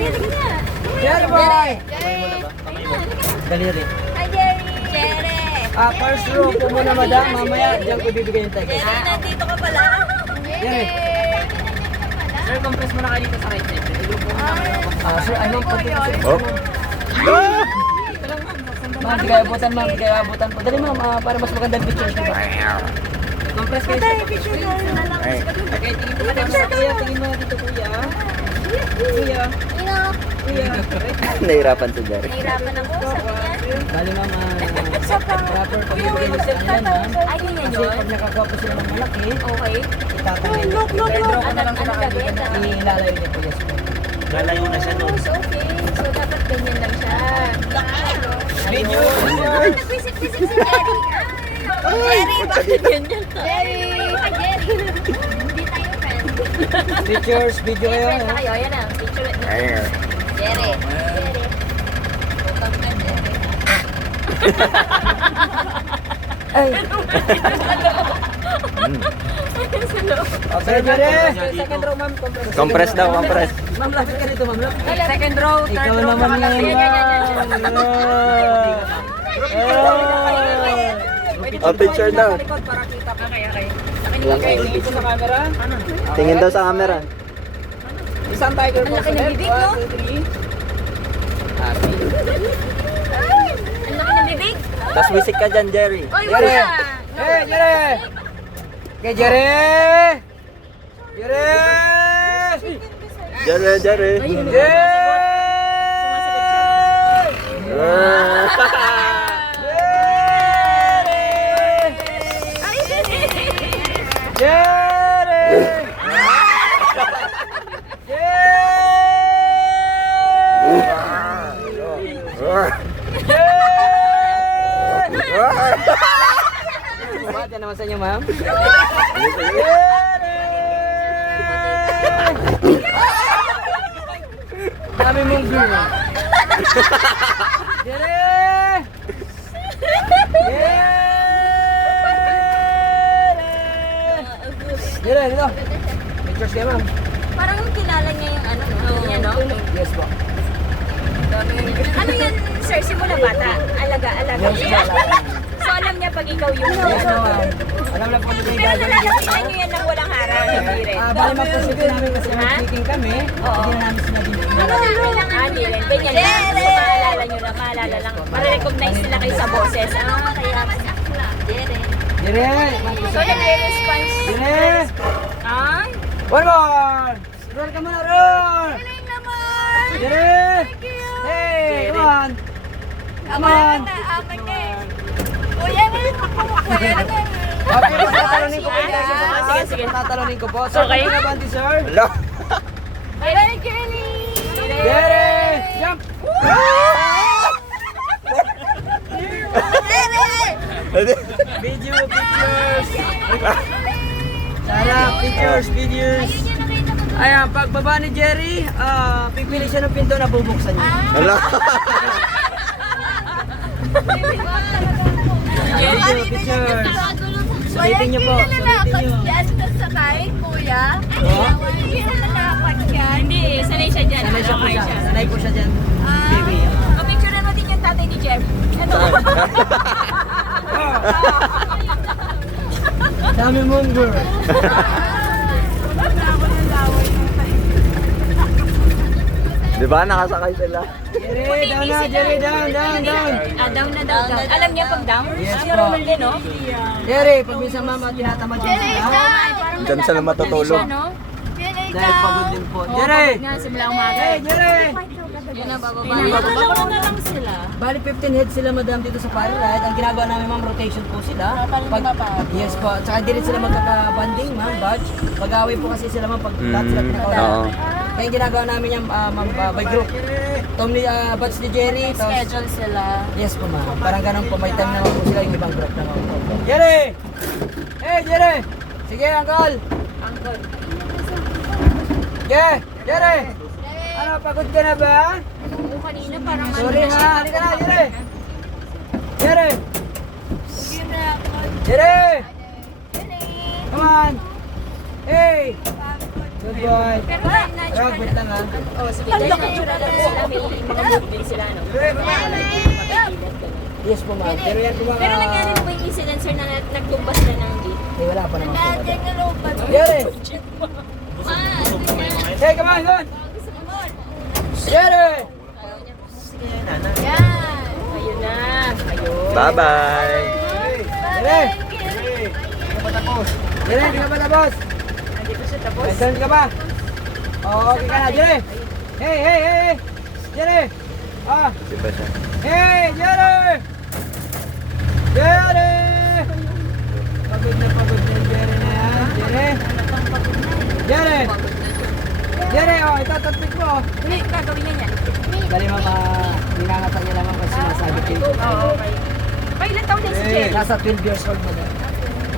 Jerry boy! Daliri. Hi, Jerry. Jerry. First row po muna madam, mamaya diyan ko bibigay yung ticket. Jerry, nandito ka pala. Jerry. Sir, compress mo na kayo dito sa right side. Sir, ano po? Oh. Ma'am, di kayo abutan ma'am, di kayo abutan po. Dali ma'am, para mas magandang picture ko ba? Compress kayo. Ay. Okay, tingin po madam sa kuya, tingin mo dito kuya. Kuya. Kuya. Nahirapan si Jerry. Nahirapan ako, sabi niya. Bali ma'am, proper pagbibigay mo sa kanila ma'am. Ay, yun yan Kasi yun. pag nakakuha po sila ng malaki, Okay. itatangin. Pedro ko na lang sila kaibigan na ilalayo niya po, yes po. Lalayo na siya doon. So, okay. So, dapat ganyan lang siya. Video! Nagpisik-pisik si Jerry. Jerry, bakit ganyan ka? Jerry! Hi, Jerry! Hindi tayo friends. Pictures, video kayo. Friends na kayo. Ayan na. Picture it. Ay. Jerry. Jerry. Utang na, Jerry. Ay! Okay, Jerry! Second row, ma'am. Compress daw, compress. Ma'am, lapit ka dito, ma'am. Lapit ka. Second row, third Ikaw row, naman saka yan, Oh, picture daw. likod para kita pa kaya kayo. Okay, tingin po sa camera. Tingin daw sa camera. Isang tiger po. Ang laki ng bibig, no? 1, 2, 3. Ang laki ng bibig. Tapos wisik ka dyan, Jerry. Oy, Jerry! wala. Hey, Jerry! Okay, Jerry! Jerry! Jerry, Jerry. Jerry! Jerry! Ba't yan naman sa inyo, ma'am? Dami mong girl. Jerry! Jerry, dito. Pictures kayo, ma'am. Parang kilala niya yung ano, niya, no? Yes po. Ano yan, sir? Simula bata? Alaga. Yes, po. So, alam niya pag ikaw yung Yes, po, ma'am. Alam na po nito yung Pero gagawin. nalalakihan niyo yan ng walang harang, hindi rin. Bali magpasipin namin kasi Ha? mag-speaking kami. Oo. Hindi na namin sinabi yung Hindi rin. Ganyan lang. So, maalala nyo lang, maalala lang. Para-recognize nila kayo sa boses. Kaya mas akla. Jere. Jerry! So, nag-response. Jerry! Ay, One more! Roll ka muna, roll! galing naman! Jerry! Hey, come on! Come on! Kuya, kuya, Okay, tatalonin ko po. Sige. Tatalonin ko po. Sir, Okay. okay na ba, auntie, sir? Hello. Hey, Jerry! Jerry! Jump! Video, pictures! Sarap, pictures, videos! Ayan, pagbaba ni Jerry, pipili siya ng pinto na bubuksan niya. Hello. Video, pictures! Sulitin niyo po, sulitin niyo. Yan sa tayo, kuya. Oo. Hindi na nalapat yan. Hindi, sanay siya dyan. Sanay siya po siya. Sanay po siya dyan, baby. Kapicture na natin yung tatay ni Jeff. Ano? Dami mong girl. Di ba nakasakay sila? Jerry, down na, Jerry, down. Down na daw. Alam niya pag down? Yes Si po. Ronald din, no? Jerry, pag minsan mama tinatamad din sila. Diyan sila matutulog. Dahil pagod din po. Jerry! Nga, simula umaga. Hey, Jerry! Yun na, bababa na lang sila. Bali 15 heads sila madam dito sa fire ride. Ang ginagawa namin ma'am, rotation po sila. Yes po. Tsaka hindi rin sila magkaka-banding ma'am, batch. Pag-away po kasi sila ma'am pag lahat sila pinakawalan. Oo. Kaya yung ginagawa namin yan ma'am by group. Tom ni batch ni Jerry. Tapos, Schedule sila. yes po ma'am. Parang ganun po. May time naman po sila yung ibang group naman po. Jerry! Hey Jerry! Sige, uncle! Uncle. Yeah! Jerry! Ano, pagod ka na ba? Oo, kanina parang Sorry ano ha, halika na, Jerry! Jerry! Jerry! Come on! Hey! Good boy. Pero Rob, wait lang ha. Dahil natural lang sila, may mga movement sila, no? Yes po ma'am. Pero yan po mga... Pero nangyari na ba yung incident, sir, na nagtumbas na ng gate? Eh, wala pa naman po. Jerry! Hey, come on, good! Jerry! Ayun na. Ayun. Bye-bye! Jerry! Jerry, hindi ka pa tapos? Andito siya tapos. Nandun ka ba? Oo, okay ka na, Jerry! Hey, hey, hey! Hey! Jerry! Ah! Diba siya? Hey, Jerry! Jerry! Pagod na yung Jerry na yan. Jerry! Jerry! Jerry, oh, ito, tagpik mo. oh. Hindi, gagawin niya yan. Dali mama, ninangatan niya lang kasi sinasabi ko. Oo, okay. Pa ilan taon na si Jerry? Nasa 12 years old mo na.